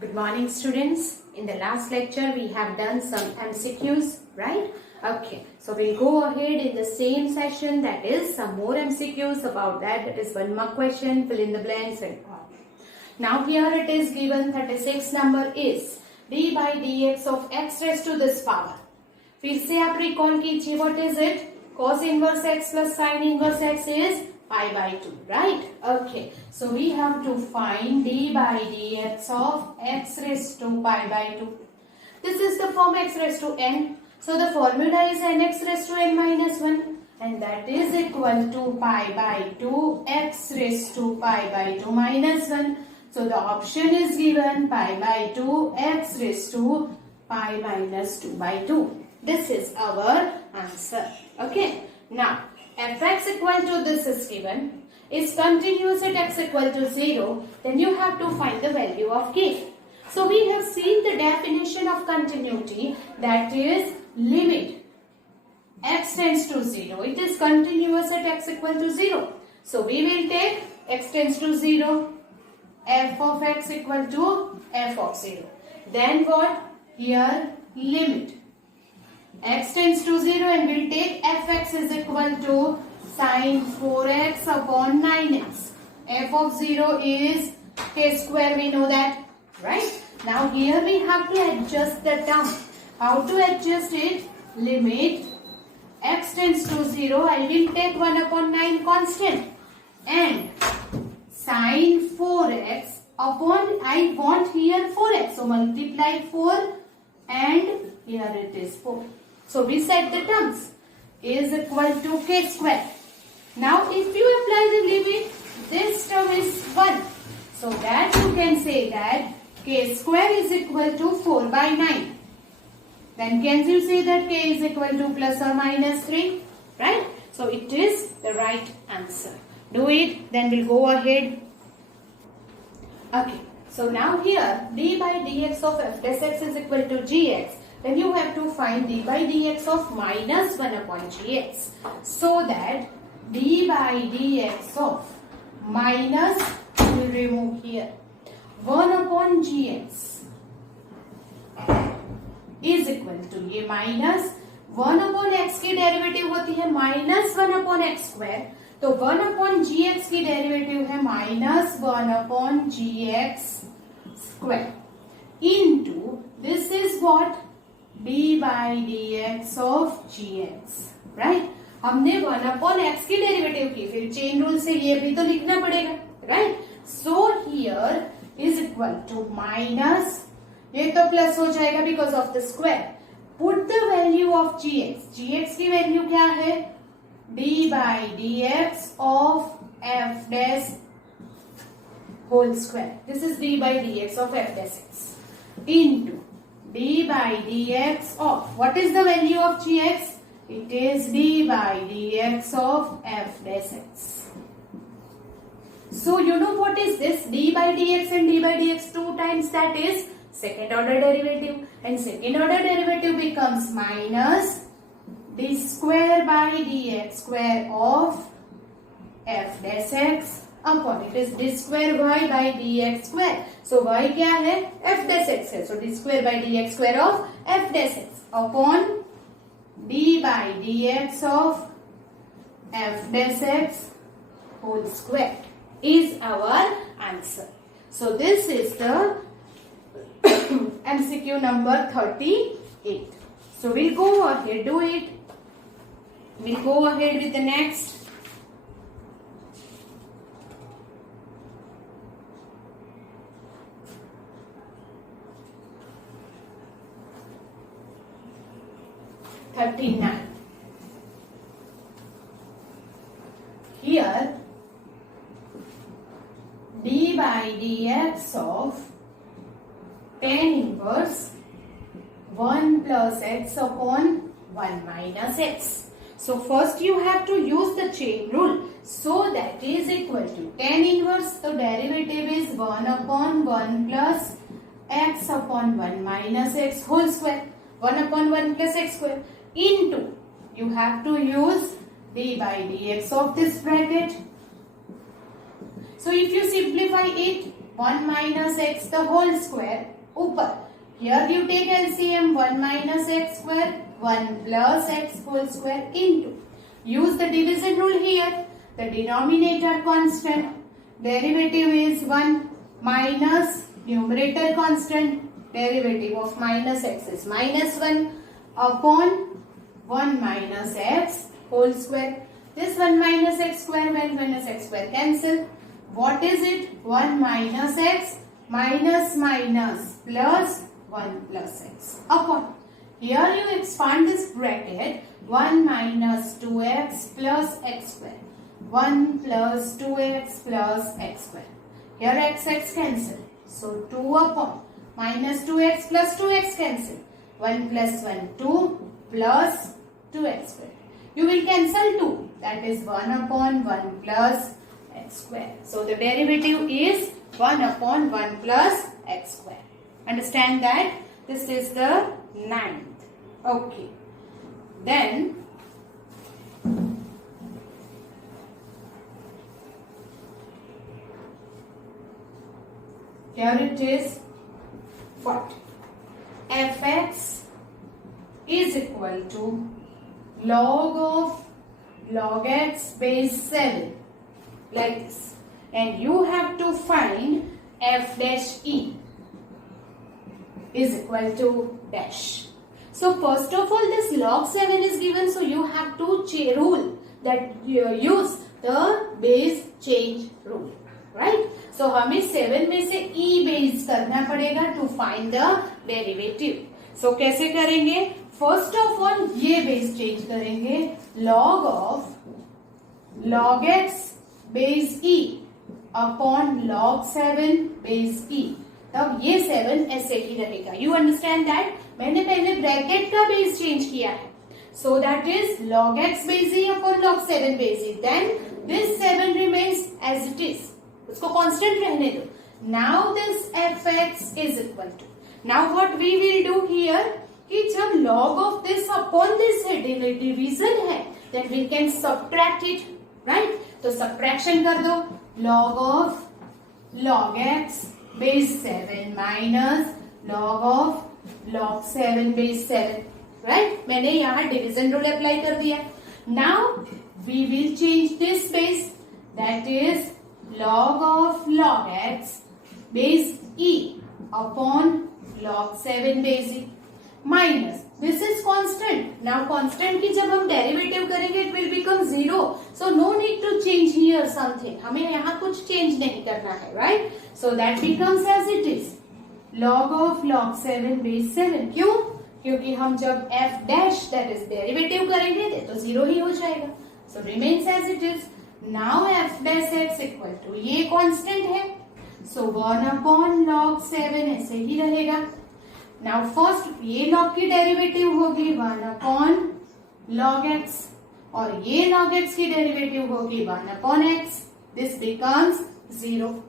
Good morning, students. In the last lecture, we have done some MCQs, right? Okay, so we'll go ahead in the same session, that is some more MCQs about that. That is one mark question, fill in the blanks and all. Now here it is given 36 number is d by dx of x raised to this power. फिर से आप recall कीजिए, what is it? Cos inverse x plus sin inverse x is pi by 2, right? Okay, so we have to find d by dx of x raised to pi by 2. This is the form x raised to n. So the formula is nx raised to n minus 1 and that is equal to pi by 2 x raised to pi by 2 minus 1. So the option is given pi by 2 x raised to pi minus 2 by 2. This is our answer. Okay. Now, fx equal to this is given, is continuous at x equal to 0, then you have to find the value of k. So we have seen the definition of continuity, that is limit x tends to 0. It is continuous at x equal to 0. So we will take x tends to 0, f of x equal to f of 0. Then what? Here limit x tends to 0 and we'll take fx is equal to sin 4x upon 9x. F of 0 is k square, we know that, right? Now here we have to adjust the term. How to adjust it? Limit x tends to 0, I will take 1 upon 9 constant and sin 4x upon, I want here 4x, so multiply 4 and here it is 4. So we set the terms is equal to k square. Now if you apply the limit, this term is 1. So that you can say that k square is equal to 4 by 9. Then can you say that k is equal to plus or minus 3? Right? So it is the right answer. Do it, then we'll go ahead. Okay. So now here d by dx of f dash x is equal to gx. Then you have to find d by dx of minus 1 upon gx. So that d by dx of minus, we will remove here, 1 upon gx is equal to, ये minus 1 upon x की derivative होती है minus 1 upon x square. तो 1 upon gx की derivative है minus 1 upon gx square into, this is what? d by dx of gx, right? हमने 1 upon x की derivative की, फिर चेन रूल से ये भी तो लिखना पड़ेगा, right? So here is equal to minus, ये तो प्लस हो जाएगा because of the square. Put the value of gx. gx की वैल्यू क्या है? d by dx of f dash whole square. This is d by dx of f dash x into d by dx of, what is the value of gx? It is d by dx of f dash x. So you know what is this? D by dx and d by dx 2 times, that is second order derivative, and second order derivative becomes minus d square by dx square of f dash x upon, it is d square y by dx square. So y क्या है? f dash x है. So d square by dx square of f dash x upon d by dx of f dash x whole square is our answer. So this is the MCQ number 38. So we'll go ahead, do it. We'll go ahead with the next. Here d by dx of tan inverse 1 plus x upon 1 minus x. So first you have to use the chain rule. So that is equal to tan inverse, the derivative is 1 upon 1 plus x upon 1 minus x whole square. 1 upon 1 plus x square into, you have to use d by dx of this bracket. So if you simplify it, 1 minus x the whole square ऊपर. Here you take LCM 1 minus x square 1 plus x whole square into. Use the division rule here. The denominator constant. Derivative is 1 minus numerator constant. Derivative of minus x is minus 1 upon 1 minus x whole square. This 1 minus x square, 1 minus x square cancel. What is it? 1 minus x minus minus plus 1 plus x upon. Here you expand this bracket. 1 minus 2x plus x square. 1 plus 2x plus x square. Here x cancel. So 2 upon minus 2x plus 2x cancel. 1 plus 1 2 plus 2x square. You will cancel 2. That is 1 upon 1 plus x square. So the derivative is 1 upon 1 plus x square. Understand that? This is the 9th. Okay. Then here it is what? Fx is equal to log x base 7 like this, and you have to find f dash e is equal to dash. So first of all, this log 7 is given, so you have to rule that you use the base change rule, right? So हमें 7 में से e base करना पड़ेगा to find the derivative. So कैसे करेंगे? First of all ये base change करेंगे, log x base e upon log 7 base e. तब ये 7 ऐसे ही रहेगा. You understand that? मैंने पहले ब्रैकेट का बेस चेंज किया है. So that is log x base e upon log 7 base e. Then this 7 remains as it is. उसको कांस्टेंट रहने दो. Now this fx is equal to. Now what we will do here कि जब log of this upon this है, division है, then we can subtract it, right? तो subtraction कर दो. Log of log x base 7 minus log of log 7 base 7, right? मैंने यहाँ division rule apply कर दिया. Now we will change this base, that is log of log x base e upon log 7 base e minus this is constant. Now constant की जब हम derivative करेंगे it will become 0. So no need to change here something. हमें यहाँ कुछ change नहीं करना है, right? So that becomes as it is. Log of log 7 base 7. क्यों? क्योंकि हम जब f dash that is derivative करेंगे तो 0 ही हो जाएगा. So remains as it is. Now f dash x equal to ये constant है. So 1 upon log 7 ऐसे ही रहेगा. Now first ये log की डेरिवेटिव होगी 1 upon log x और ये log x की डेरिवेटिव होगी 1 upon x. This becomes 0.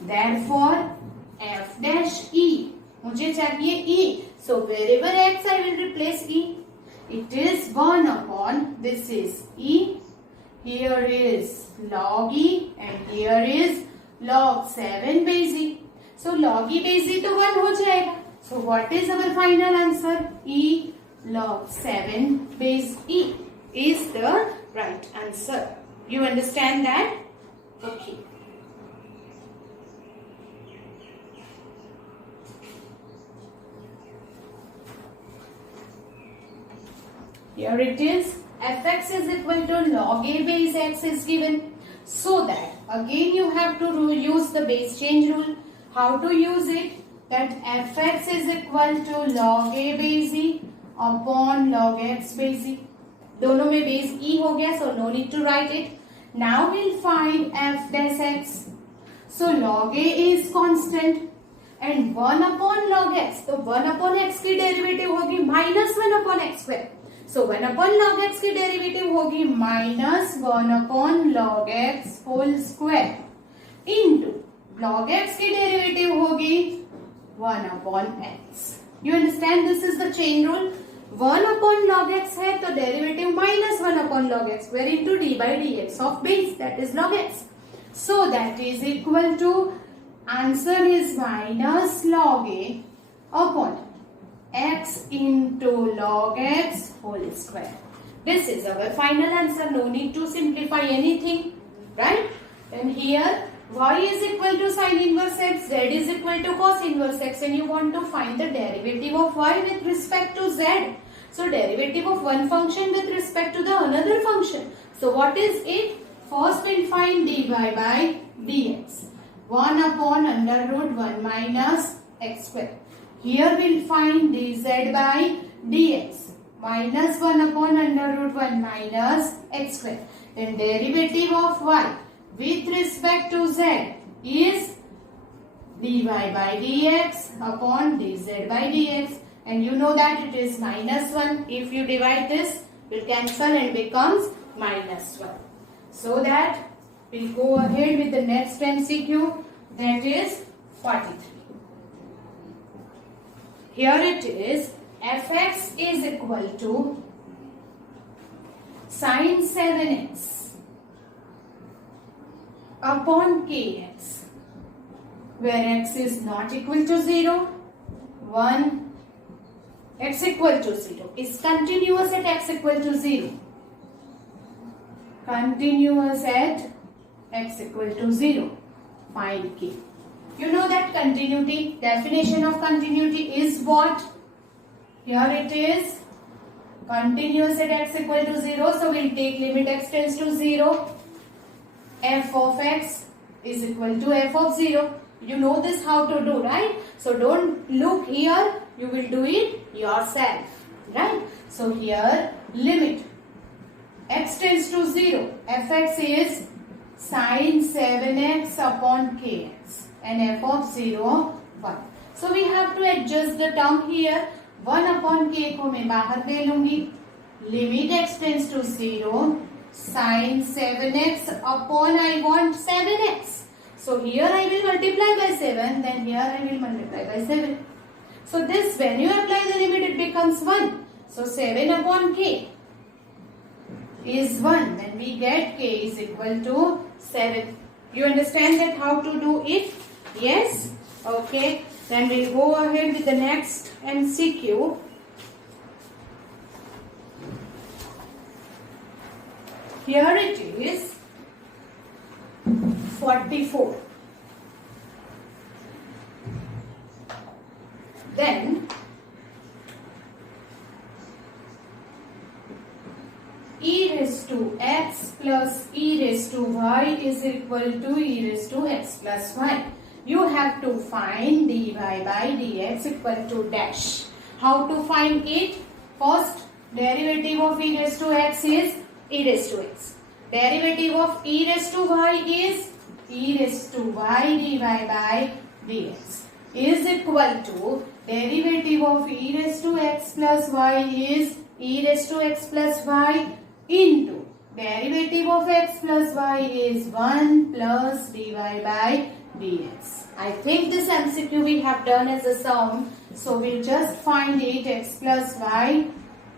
Therefore f dash e मुझे चाहिए e. So wherever x I will replace e. It is 1 upon this is e. Here is log e and here is log 7 base e. So log e base e तो 1 हो जाएगा. So what is our final answer? E log 7 base e is the right answer. You understand that? Okay. Here it is. Fx is equal to log a base x is given. So that again you have to use the base change rule. How to use it? That fx is equal to log a base e upon log x base e. दोनों में base e हो गया, so no need to write it. Now we'll find f dash x. So log a is constant and 1 upon log x. तो 1 upon x की derivative होगी minus 1 upon x square. So 1 upon log x की derivative होगी minus 1 upon log x whole square into log x की derivative होगी 1 upon x. You understand this is the chain rule. 1 upon log x है तो derivative minus 1 upon log x square into d by dx of base, that is log x. So that is equal to Answer is minus log a upon x into log x whole square. This is our final answer. No need to simplify anything, right? And here y is equal to sin inverse x, z is equal to cos inverse x, and you want to find the derivative of y with respect to z. So derivative of one function with respect to the another function. So what is it? First we'll find dy by dx. 1 upon under root 1 minus x square. Here we'll find dz by dx. Minus 1 upon under root 1 minus x square. Then derivative of y with respect to z is dy by dx upon dz by dx. And you know that it is minus 1. If you divide this, it will cancel and becomes minus 1. So that we'll go ahead with the next MCQ, that is 43. Here it is, fx is equal to sin 7x upon kx, where x is not equal to 0, 1, x equal to 0, is continuous at x equal to 0. Continuous at x equal to 0. Find k. You know that continuity, definition of continuity is what? Here it is continuous at x equal to 0. So we'll take limit x tends to 0. F of x is equal to f of 0. You know this how to do, right? So don't look here. You will do it yourself, right? So here limit x tends to 0. Fx is sin 7x upon kx and f of 0 1. So we have to adjust the term here. 1 upon k को मैं बाहर ले लूंगी. Limit x tends to 0. Sin 7x upon I want 7x. So here I will multiply by 7. Then here I will multiply by 7. So this when you apply the limit it becomes 1. So 7 upon k is 1. Then we get k is equal to 7. You understand that how to do it? Yes? Okay. Then we'll go ahead with the next MCQ. Here it is 44. Then e raised to x plus e raised to y is equal to e raised to x plus y. You have to find dy by dx equal to dash. How to find it? First, derivative of e raised to x is e raised to x. Derivative of e raised to y is e raised to y dy by dx is equal to derivative of e raised to x plus y is e raised to x plus y into derivative of x plus y is 1 plus dy by dx. I think this MCQ we have done as a sum. So we'll just find it x plus y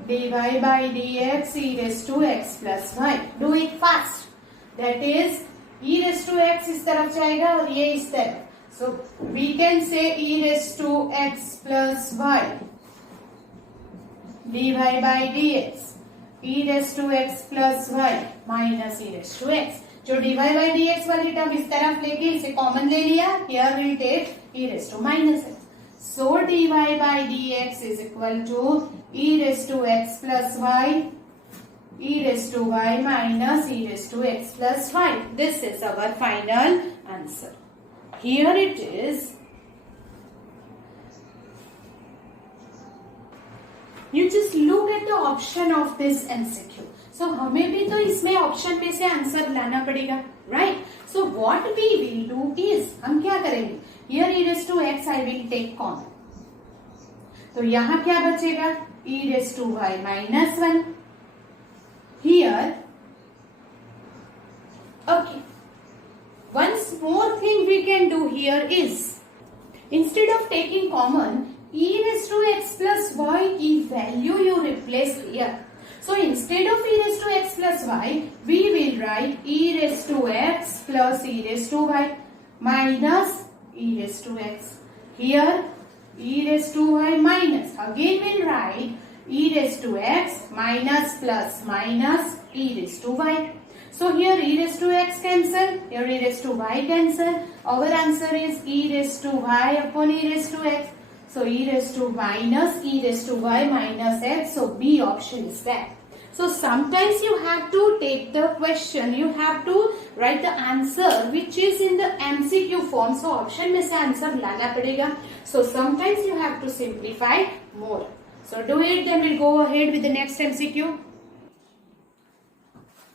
dy by dx e raised to x plus y. Do it fast. That is e raised to x इस तरफ जाएगा और ये इस तरफ. So we can say e raised to x plus y dy by dx e raised to x plus y minus e raised to x. जो dy by dx वाली term इस तरफ लेके इसे कॉमन ले लिया. Here we'll take e raised to minus x. So dy by dx is equal to e raised to x plus y e raised to y minus e raised to x plus y. This is our final answer. Here it is. You just look at the option of this MCQ. So हमें भी तो इसमें option में से answer लाना पड़ेगा, right? So what we will do is हम क्या करेंगे? Here e raised to x I will take common. तो यहाँ क्या बचेगा? e raised to y minus 1. Here, okay. One more thing we can do here is, instead of taking common, e raised to x plus y, e value you replace here. So instead of e raised to x plus y, we will write e raised to x plus e raised to y minus e raised to x. Here e raised to y minus. Again we'll write e raised to x minus plus minus e raised to y. So here e raised to x cancel, here e raised to y cancel. Our answer is e raised to y upon e raised to x. So e raised to minus e raised to y minus x. So B option is there. So sometimes you have to take the question, you have to write the answer which is in the MCQ form. So option में से answer लाना पड़ेगा. So sometimes you have to simplify more. So do it, then we'll go ahead with the next MCQ.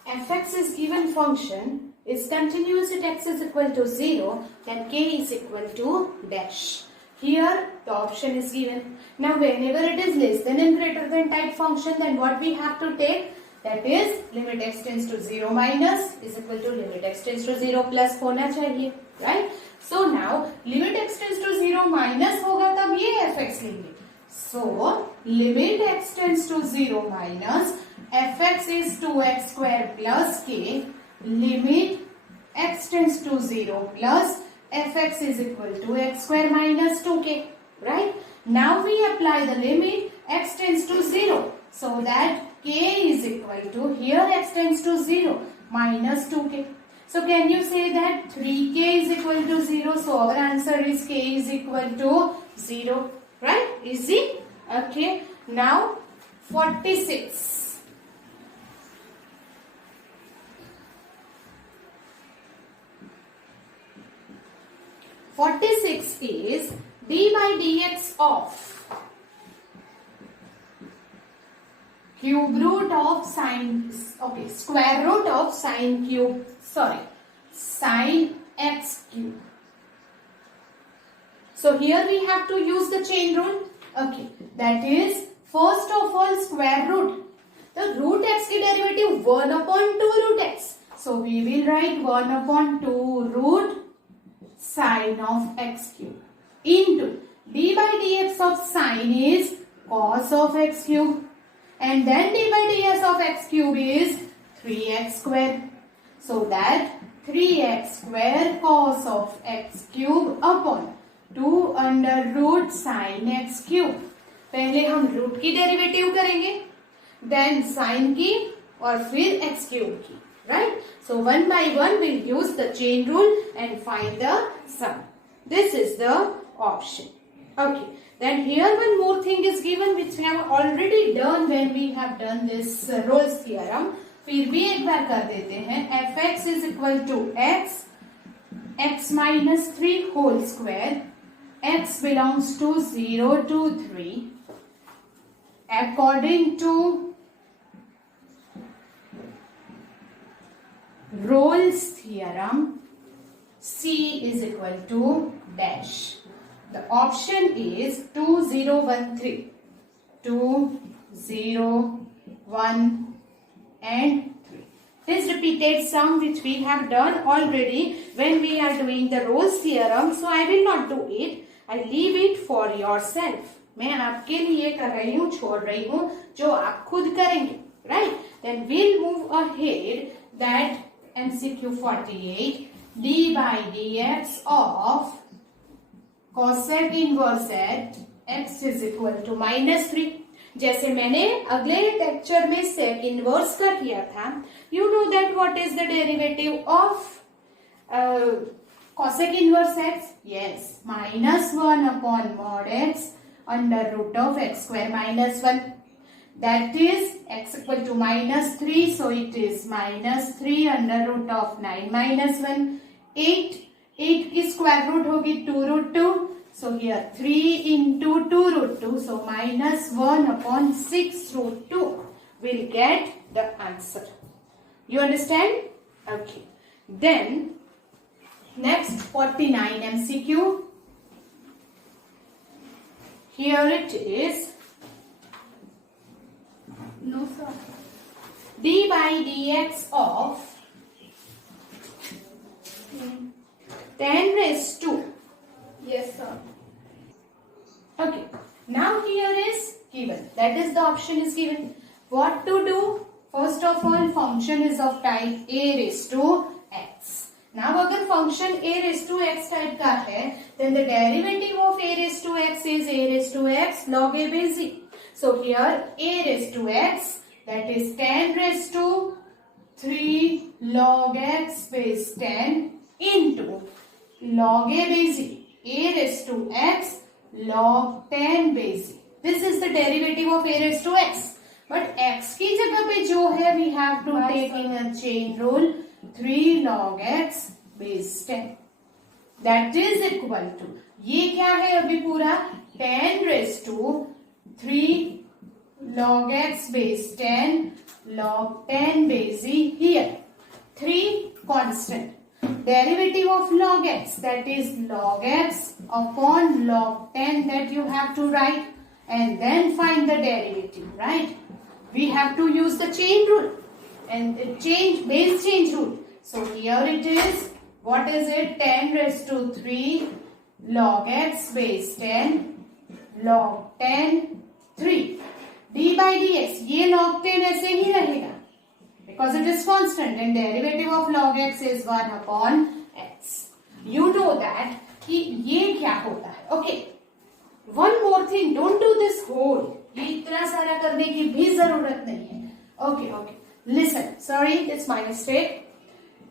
Fx is given function is continuous at x is equal to 0, then k is equal to dash. Here the option is given. Now whenever it is less than and greater than type function, then what we have to take? That is limit x tends to 0 minus is equal to limit x tends to 0 plus होना चाहिए, right? So now limit x tends to 0 minus होगा तब ये fx लेंगे. So limit x tends to 0 minus fx is 2x square plus k, limit x tends to 0 plus fx is equal to x square minus 2k, right? Now we apply the limit x tends to 0, so that k is equal to, here x tends to 0 minus 2k. So can you say that 3k is equal to 0? So our answer is k is equal to 0, right? Easy? Okay. Now 46. 46 is d by dx of cube root of sine, okay, square root of sine cube, sine x cube. So here we have to use the chain rule. Okay, that is first of all square root. The root x की derivative 1 upon 2 root x. So we will write 1 upon 2 root sine of x cube into d by dx of sine is cos of x cube, and then d by dx of x cube is 3x square. So that 3x square cos of x cube upon 2 under root sine x cube. पहले हम root की derivative करेंगे, then sine की और फिर x cube की. Right? So one by one we'll use the chain rule and find the sum. This is the option. Okay. Then here one more thing is given which we have already done when we have done this Rolle's theorem. फिर भी एक बार कर देते हैं. fx is equal to x minus 3 whole square. X belongs to 0 to 3. According to Rolle's theorem, C is equal to dash. The option is 2013, 2, 0, 1 and 3. This repeated sum which we have done already when we are doing the Rolle's theorem. So I will not do it. I leave it for yourself. मैं आपके लिए कर रही हूँ, छोड़ रही हूँ, जो आप खुद करेंगे. Right? Then we'll move ahead that MCQ 48, d by dx of cosec inverse at x is equal to minus 3. जैसे मैंने अगले लेक्चर में sec inverse का किया था, you know that what is the derivative of cosec inverse x? Yes, minus 1 upon mod x under root of x square minus 1. That is x equal to minus 3. So it is minus 3 under root of 9 minus 1. 8. 8 की square root होगी 2 root 2. So here 3 into 2 root 2. So minus 1 upon 6 root 2 will get the answer. You understand? Okay. Then next 49 MCQ. Here it is. No sir. D by dx of 10 raised to. Yes sir. Okay. Now here is given. That is the option is given. What to do? First of all, function is of type a raised to x. Now अगर function a raised to x type का है, then the derivative of a raised to x is a raised to x log a base z. So here a raised to x, that is 10 raised to 3 log x base 10 into log a base z, a raised to x log 10 base z. This is the derivative of a raised to x. But x की जगह पे जो है, we have to take in a chain rule 3 log x base 10. That is equal to, ये क्या है अभी पूरा 10 raised to 3 log x base 10 log 10 base z. Here 3 constant. Derivative of log x, that is log x upon log 10, that you have to write and then find the derivative, right? We have to use the chain rule and base change rule. So here it is, what is it? 10 raised to 3 log x base 10 log 10 3 d by dx. ये log 10 ऐसे ही रहेगा because it is constant and derivative of log x is 1 upon x. You know that कि ये क्या होता है. Okay, one more thing, don't do this whole. ये इतना सारा करने की भी जरूरत नहीं है. Okay, listen, sorry, it's my mistake.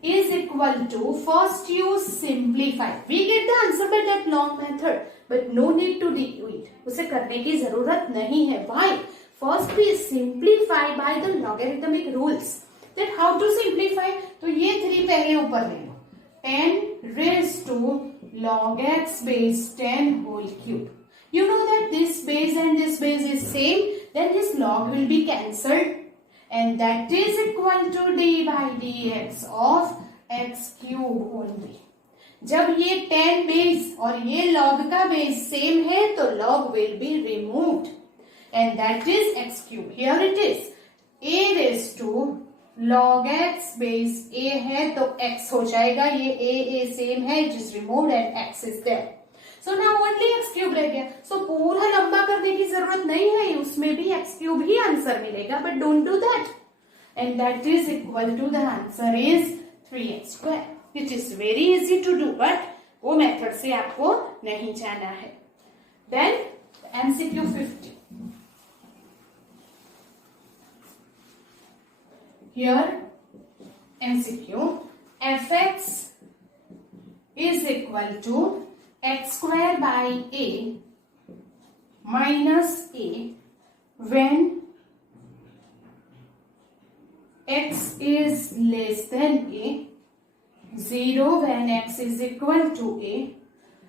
Is equal to, first you simplify. We get the answer by that long method, but no need to do it. उसे करने की जरूरत नहीं है. Why? First we simplify by the logarithmic rules. That how to simplify? तो ये 3 पहले ऊपर ले लो. 10 raised to log x base 10 whole cube. You know that this base and this base is same, then this log will be cancelled and that is equal to d by dx of x cube only. जब ये 10 base और ये log का base same है तो log will be removed and that is x cube. Here it is a raised to log x base a है तो x हो जाएगा. ये a same है, it is removed and x is there. So now only x cube रह गया. So पूरा लंबा करने की जरूरत नहीं है, उसमें भी x cube ही आंसर मिलेगा, but don't do that. And that is equal to, the answer is 3x square. It is very easy to do, but वो मेथड से आपको नहीं जाना है. Then MCQ 50. Here MCQ, fx is equal to x square by a minus a when x is less than a, 0 when x is equal to a,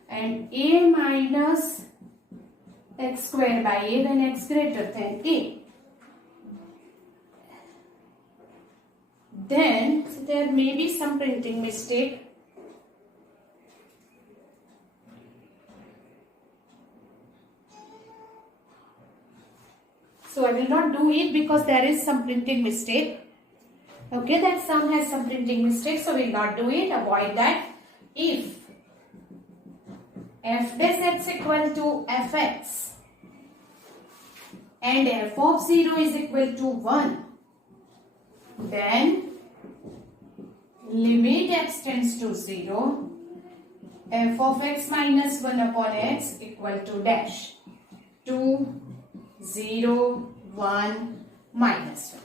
and a minus x square by a when x greater than a. Then so there may be some printing mistake. So I will not do it because there is some printing mistake. Okay, that sum has some printing mistake, so we will not do it. Avoid that. If f dash x equal to fx and f of 0 is equal to 1, then limit x tends to 0, f of x minus 1 upon x equal to dash 2, 0, 1, minus 1.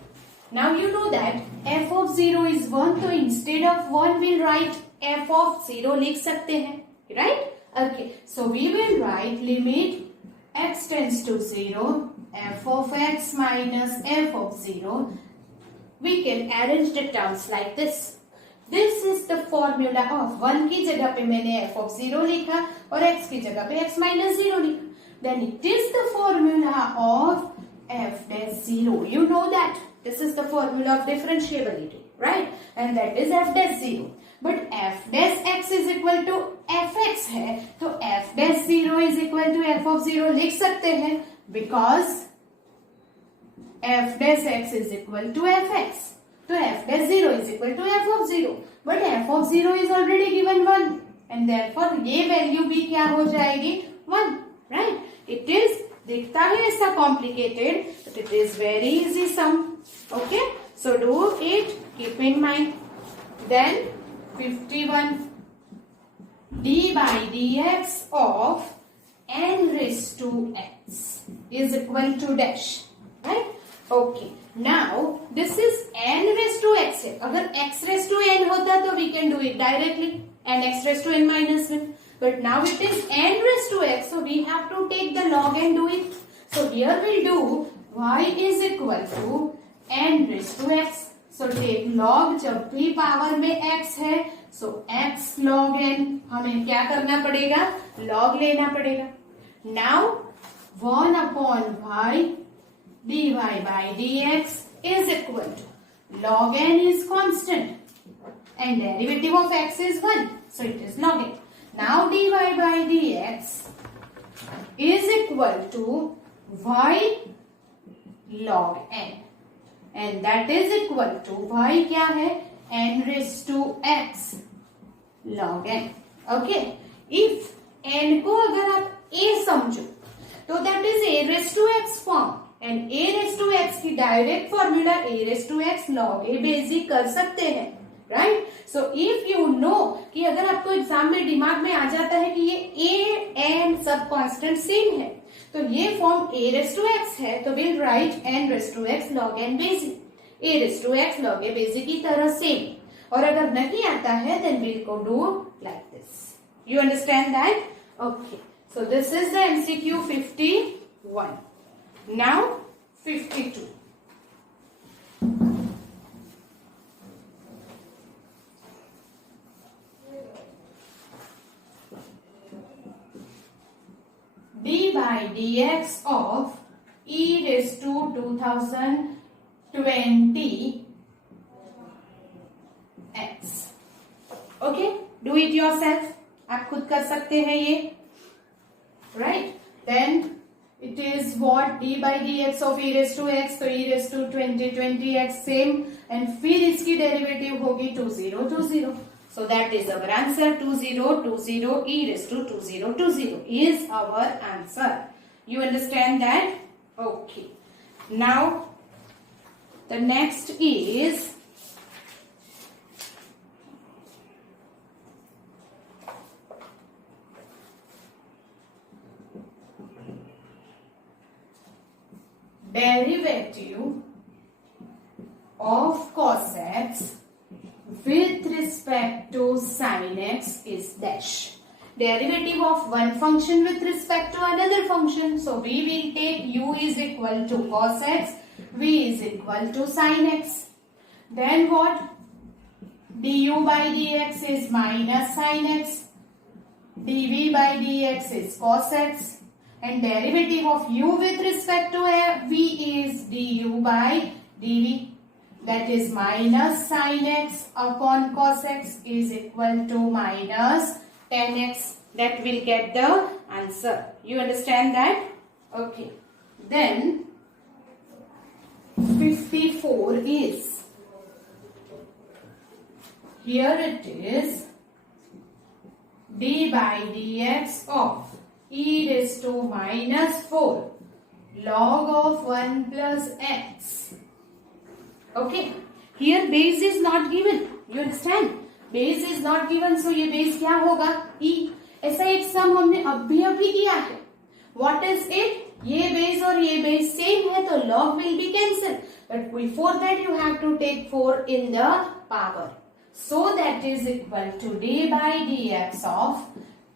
Now you know that f of 0 is 1, so instead of 1 we'll write f of 0 लिख सकते हैं, right? Okay, so we will write limit x tends to 0, f of x minus f of 0. We can arrange the terms like this. This is the formula of 1 की जगह पे मैंने f of 0 लिखा और x की जगह पे x minus 0 लिखा. Then it is the formula of f dash 0. You know that this is the formula of differentiability, right? And that is f dash 0. But f dash x is equal to fx है, तो f dash 0 is equal to f of 0 लिख सकते हैं because f dash x is equal to fx. So f dash 0 is equal to f of 0. But f of 0 is already given 1 and therefore ये value भी क्या हो जाएगी 1, right? It is दिखता है ऐसा complicated, but it is very easy sum. Okay, so do it, keep in mind. Then 51 d by dx of n raised to x is equal to dash, right? Okay, now this is n raised to x है. अगर x raised to n होता तो we can do it directly and x raised to n minus 1. But now it is n raised to x, so we have to take the log and do it. So here we'll do y is equal to n raised to x. So take log, जब भी power में x है, so x log n, हमें क्या करना पड़ेगा? log लेना पड़ेगा. Now 1 upon y dy by dx is equal to log n is constant and derivative of x is 1, so it is log n. Now dy by dx is equal to y log n. And that is equal to y क्या है? n raised to x log n. Okay, if n को अगर आप a समझो तो that is a raised to x form and a raised to x की direct formula a raised to x log a basic कर सकते हैं, right? So if you know कि अगर आपको एग्जाम में दिमाग में आ जाता है कि ये a n सब कांस्टेंट सेम है, तो ये form a raised to x है, तो will write n raised to x log n basic a raised to x log a basic की तरह सेम. और अगर नहीं आता है देन विल को do like this. You understand that? Okay, so this is the MCQ 51. Now 52. d by dx of e raised to 2020 x. Okay, do it yourself. आप खुद कर सकते हैं ये, right? Then it is what d by dx of e raised to x, तो e raised to 20x same, and फिर इसकी derivative होगी 2020. So that is our answer. 2020 e raised to 2020 is our answer. You understand that? Okay. Now the next is derivative of cos x with respect to sin x is dash. Derivative of one function with respect to another function. So we will take u is equal to cos x, v is equal to sin x. Then what? du by dx is minus sin x, dv by dx is cos x, and derivative of u with respect to v is du by dv. That is minus sin x upon cos x is equal to minus tan x. That will get the answer. You understand that? Okay. Then 54 is, here it is d by dx of e raised to minus 4 log of 1 plus x. Okay, here base is not given. You understand? Base is not given, so ये base क्या होगा? E. ऐसा एक सम हमने अभी किया है. What is it? ये base और ये base same है, तो log will be cancelled. But before that you have to take 4 in the power. So that is equal to d by dx of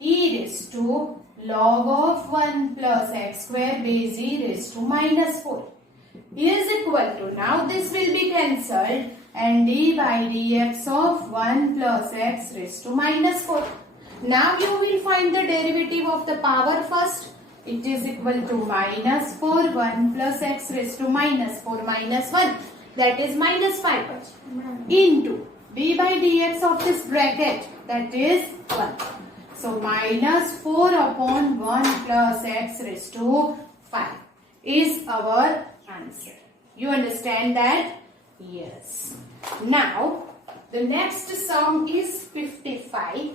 e raised to log of 1 plus x square base e raised to minus 4 is equal to, now this will be cancelled, and d by dx of 1 plus x raised to minus 4. Now you will find the derivative of the power first. It is equal to minus 4, 1 plus x raised to minus 4 minus 1, that is minus 5, into d by dx of this bracket, that is 1. So minus 4 upon 1 plus x raised to 5 is our answer. You understand that? Yes. Now the next sum is 55.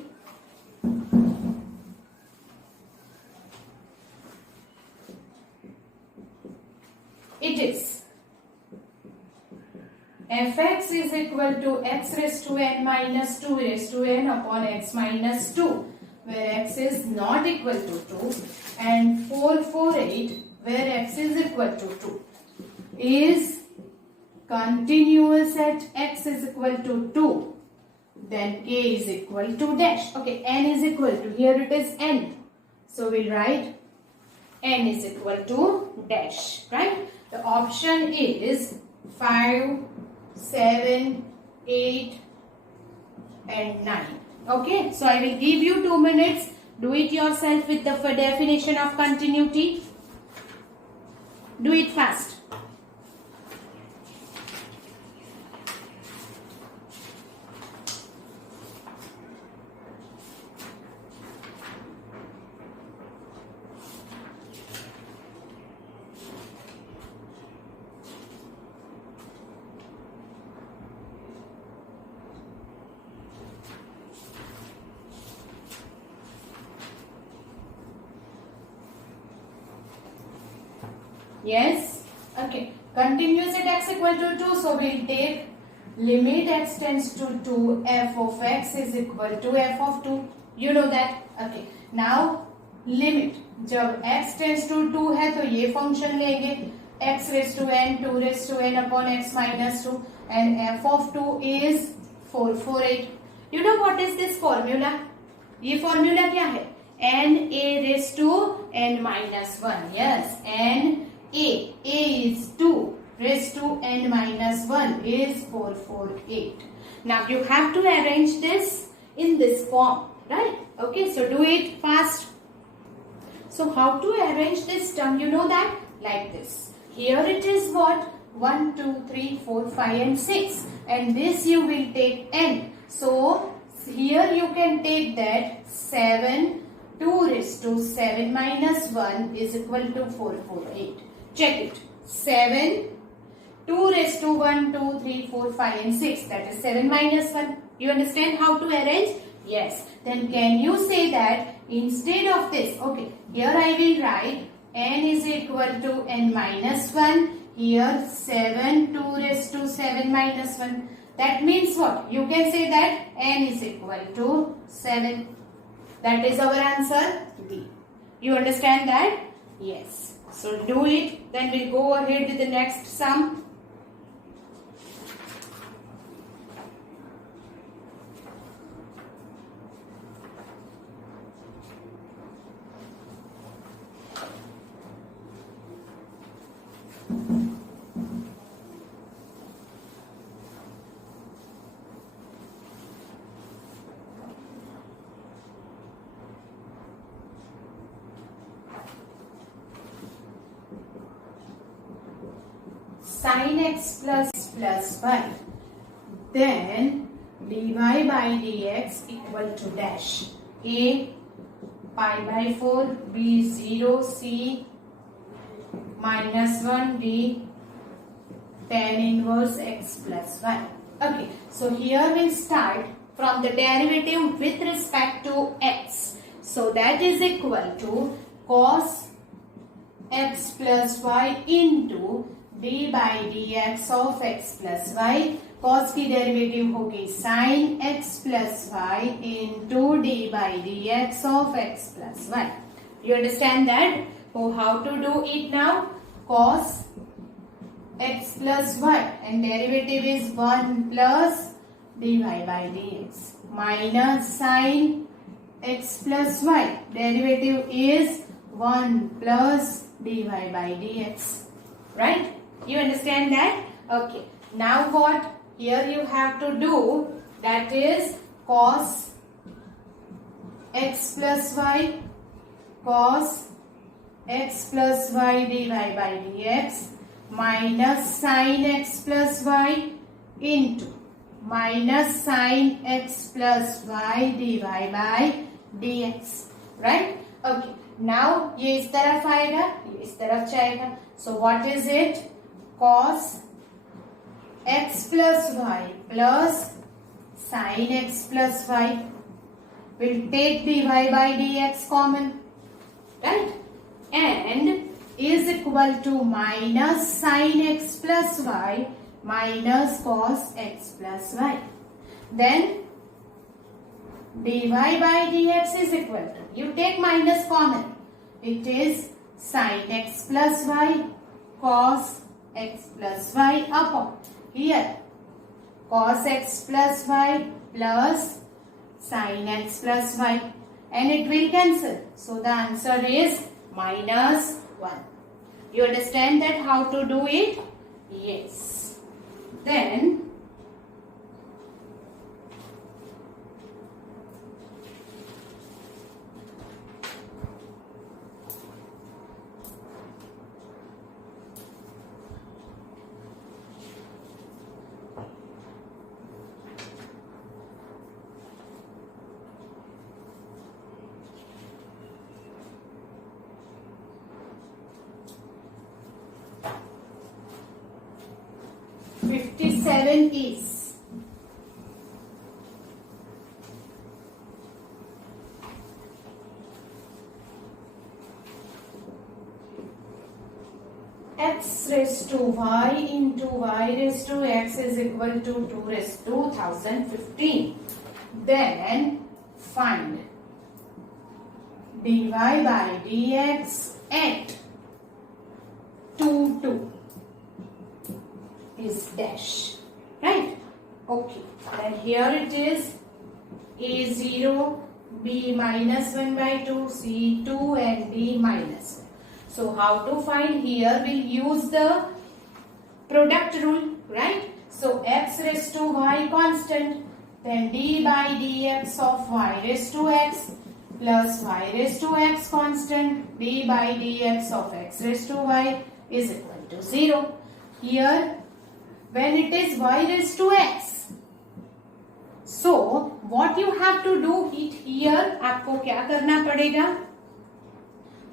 It is fx is equal to x raised to n minus 2 raised to n upon x minus 2, where x is not equal to 2, and 448, where x is equal to 2, is continuous at x is equal to 2, then k is equal to dash. Okay, n is equal to, here it is n, so we'll write n is equal to dash, right? The option is 5, 7, 8 and 9. Okay, so I will give you 2 minutes. Do it yourself with the definition of continuity. Do it fast. Yes, okay. Continuous at x equal to 2, so we'll take limit x tends to 2, f of x is equal to f of 2. You know that. Okay. Now limit जब x tends to 2 है तो ये function लेंगे x raised to n, 2 raised to n upon x minus 2, and f of 2 is 448. You know what is this formula? ये formula क्या है? n a raised to n minus 1. Yes, n a is 2 raised to n minus 1 is 448. Now you have to arrange this in this form, right? Okay, so do it fast. So how to arrange this term? You know that? Like this. Here it is what? 1, 2, 3, 4, 5 and 6. And this you will take n. So here you can take that 7, 2 raised to 7 minus 1 is equal to 448. Check it. 7, 2 raised to 1, 2, 3, 4, 5 and 6. That is 7 minus 1. You understand how to arrange? Yes. Then can you say that instead of this, okay, here I will write n is equal to n minus 1. Here 7, 2 raised to 7 minus 1. That means what? You can say that n is equal to 7. That is our answer B. You understand that? Yes. So do it. Then we'll go ahead with the next sum. Sin x plus 1, then dy by dx equal to dash. A pi by 4, B 0, C minus 1, D tan inverse x plus 1. Okay, so here we'll start from the derivative with respect to x. So that is equal to cos x plus y into d by dx of x plus y. Cos की derivative होगी sin x plus y into d by dx of x plus y. You understand that? Oh, how to do it now? Cos x plus y and derivative is 1 plus dy by dx minus sin x plus y. Derivative is 1 plus dy by dx. Right? You understand that? Okay. Now what? Here you have to do, that is cos x plus y, cos x plus y dy by dx minus sin x plus y into minus sin x plus y dy by dx. Right? Okay. Now ये इस तरफ आएगा, ये इस तरफ जाएगा. So what is it? Cos x plus y plus sin x plus y. Will take dy by dx common, right? And is equal to minus sin x plus y minus cos x plus y. Then dy by dx is equal to, you take minus common, it is sin x plus y cos x plus y upon, here cos x plus y plus sin x plus y, and it will cancel. So the answer is minus 1. You understand that how to do it? Yes. Then seven is x raised to y into y raised to x is equal to 2 raised to 1015. Then find dy by dx at 2 2 is dash, right? Okay, then here it is a0, b minus 1 by 2, c2 and d minus 1. So how to find? Here we'll use the product rule, right? So x raised to y constant, then d by dx of y raised to x plus y raised to x constant, d by dx of x raised to y is equal to 0. Here when it is y raised to x, so what you have to do it here, आपको क्या करना पड़ेगा?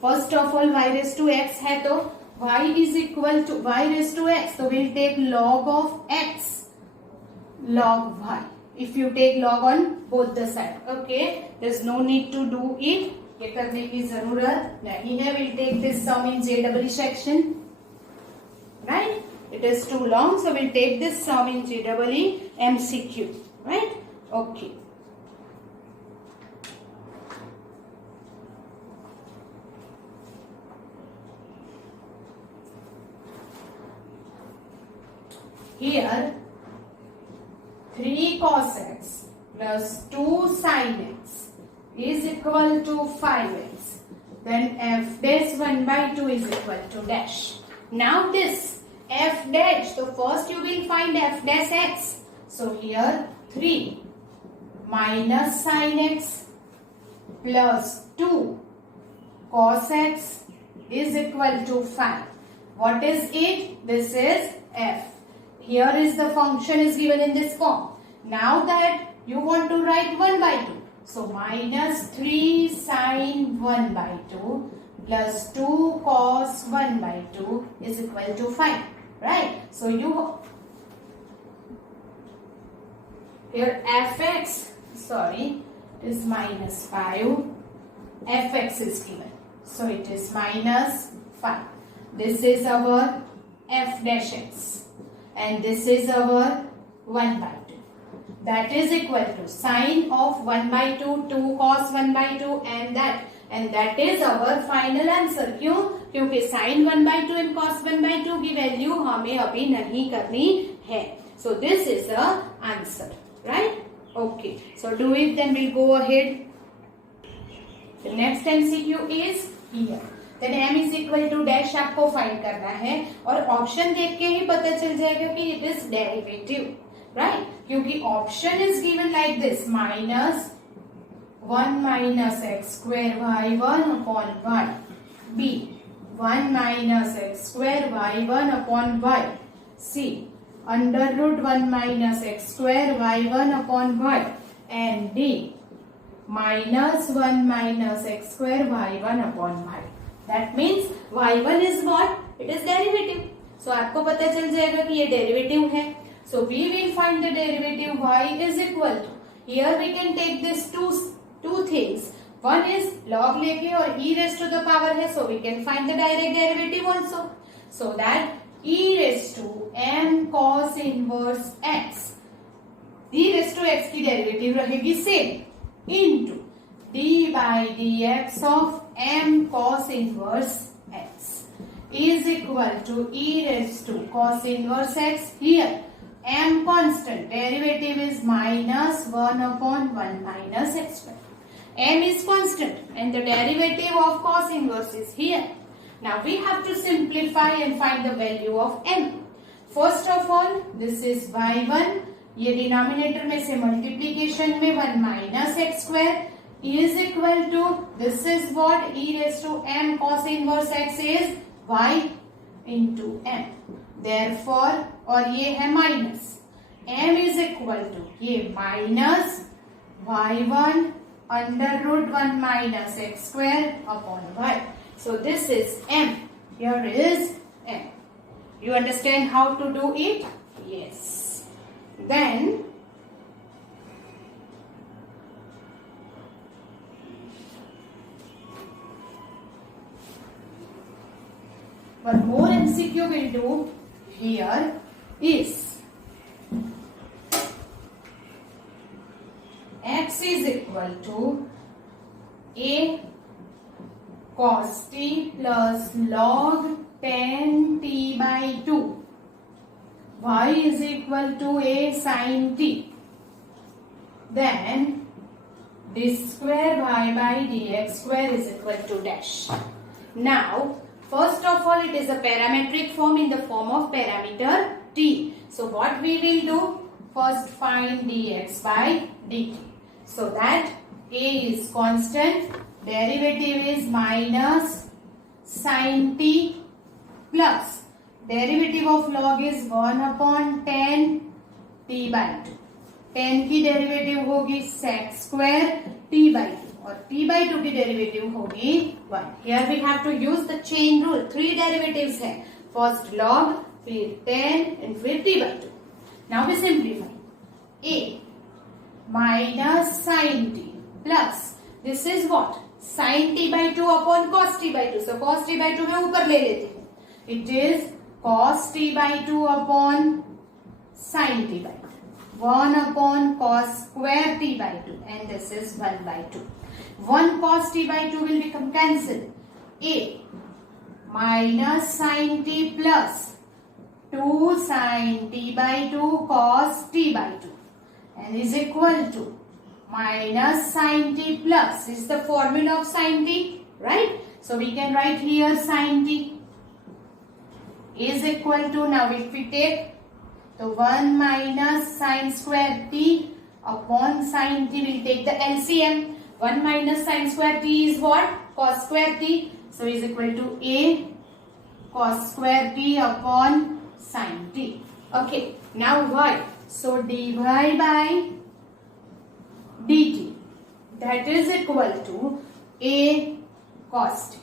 First of all y raised to x है तो y is equal to y raised to x, so we'll take log of x log y. If you take log on both the side, okay, there's no need to do it, ये करने की जरूरत नहीं है. We'll take this sum in JEE section, right? It is too long, so we'll take this sum in JEE MCQ, right? Okay. Here 3 cos x plus 2 sin x is equal to 5x. Then f dash 1 by 2 is equal to dash. Now this f dash, so first you will find f dash x. So here 3 minus sin x plus 2 cos x is equal to 5. What is it? This is f. Here is the function is given in this form. Now that you want to write 1 by 2. So minus 3 sin 1 by 2 plus 2 cos 1 by 2 is equal to 5. Right? So you here fx, sorry, is minus 5. Fx is given. So it is minus 5. This is our f dash x. And this is our 1 by 2. That is equal to sine of 1 by 2, 2 cos 1 by 2 and that. And that is our final answer. क्यों? क्योंकि sin 1 by 2 and cos 1 by 2 की value हमें अभी नहीं करनी है. So this is the answer. Right? Okay. So do it, then we'll go ahead. The next MCQ is here. Then m is equal to dash आपको find करना है और ऑप्शन देख के ही पता चल जाएगा कि इट इज डेरिवेटिव, राइट? क्योंकि option is given like this minus 1 minus x square y1 upon y, b 1 minus x square y1 upon y, c under root 1 minus x square y1 upon y, and d minus 1 minus x square y1 upon y. That means y1 is what? It is derivative. So आपको पता चल जाएगा कि ये derivative है. So we will find the derivative y is equal to, here we can take this two things. One is log लेके और e raised to the power है, so we can find the direct derivative also. So that e raised to m cos inverse x, e raised to x की derivative रहेगी same into d by dx of m cos inverse x is equal to e raised to cos inverse x. Here m constant, derivative is minus 1 upon 1 minus x square. M is constant and the derivative of cos inverse is here. Now we have to simplify and find the value of m. First of all, this is y1, ये denominator में से multiplication में 1 minus x square is equal to, this is what e raised to m cos inverse x is y into m. Therefore, और ये है minus, m is equal to ये minus y1 under root 1 minus x square upon y. So this is m. Here is m. You understand how to do it? Yes. Then one more MCQ we'll do here is x is equal to a cos t plus log tan t by 2. Y is equal to a sin t. Then d square y by dx square is equal to dash. Now, first of all, it is a parametric form in the form of parameter t. So what we will do? First find dx by dt. So that a is constant, derivative is minus sin t plus derivative of log is 1 upon tan t by 2. tan की derivative होगी sec square t by 2 और t by 2 की derivative होगी 1. Here we have to use the chain rule. 3 derivatives है. First log, फिर tan and फिर t by 2. Now we simplify. a minus sin t plus this is what? Sin t by 2 upon cos t by 2. So cos t by 2 मैं ऊपर ले लेती हूँ. It is cos t by 2 upon sin t by 2. 1 upon cos square t by 2 and this is 1 by 2. 1 cos t by 2 will become cancelled. A minus sin t plus 2 sin t by 2 cos t by 2 and is equal to minus sin t plus is the formula of sin t, right? So we can write here sin t is equal to, now if we take the 1 minus sin square t upon sin t, will take the LCM. 1 minus sin square t is what? Cos square t. So is equal to a cos square t upon sin t. Okay, now y. So dy by dt, that is equal to a cos t.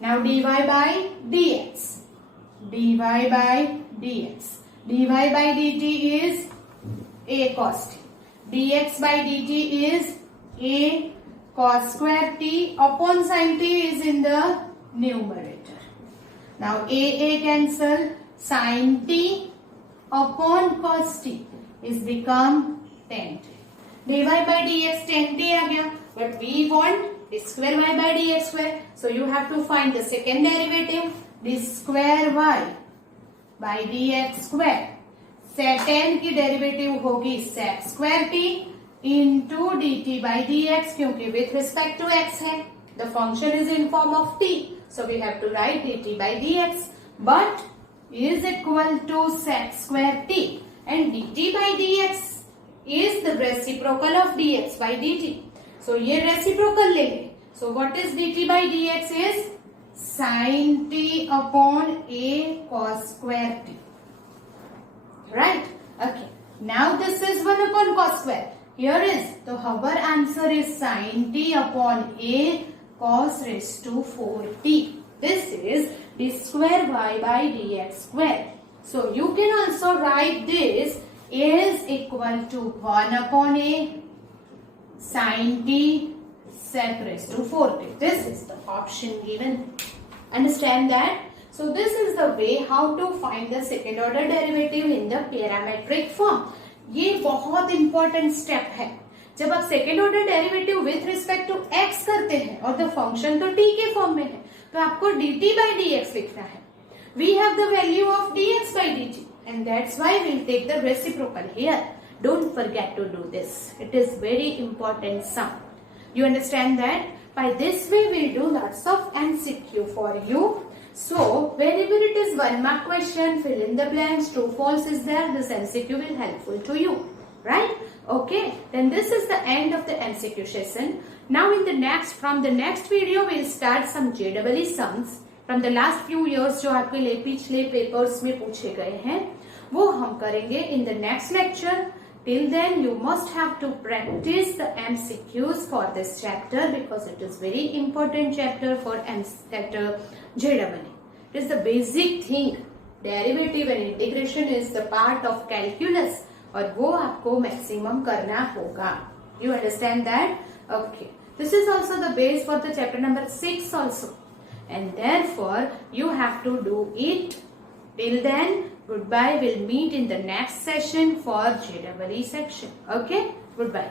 Now dy by dx, dy by dx, dy by dt is a cos t, dx by dt is a cos square t upon sin t is in the numerator. Now a cancel, sin t upon cos t is become tan t. dy by dx tan t आ गया, but we want d square y by dx square. So you have to find the second derivative, d square y by dx square. tan की derivative होगी sec square t into dt by dx, क्योंकि with respect to x है. The function is in form of t, so we have to write dt by dx, but is equal to sec square t and dt by dx is the reciprocal of dx by dt. So ये reciprocal लेंगे. So what is dt by dx is sin t upon a cos square t. Right? Okay. Now this is 1 upon cos square. Here is, so our answer is sin t upon a cos raised to 4t. This is d square y by dx square. So you can also write this is equal to 1 upon a sin t sec raised to 4t. This is the option given. Understand that? So So this is the way how to find the second order derivative in the parametric form. ये बहुत important step है. जब आप second order derivative with respect to x करते हैं और the function तो T के फॉर्म में है, तो आपको dt by dx लिखना है. We have the value of dx by dt and that's why we'll take the reciprocal here. Don't forget to do this. It is very important sum. You understand that? By this way we'll do lots of MCQ for you. So whenever it is 1 mark question, fill in the blanks, true false is there, this MCQ will helpful to you. Right? Okay. Then this is the end of the MCQ session. Now from the next video we'll start some JEE sums from the last few years जो आपके लिए पिछले papers में पूछे गए हैं, वो हम करेंगे in the next lecture. Till then you must have to practice the MCQs for this chapter because it is very important chapter for JEE. It is the basic thing. Derivative and integration is the part of calculus और वो आपको maximum करना होगा. You understand that? Okay. This is also the base for the chapter number 6 also. And therefore you have to do it. Till then, goodbye. We'll meet in the next session for JEE section. Okay? Goodbye.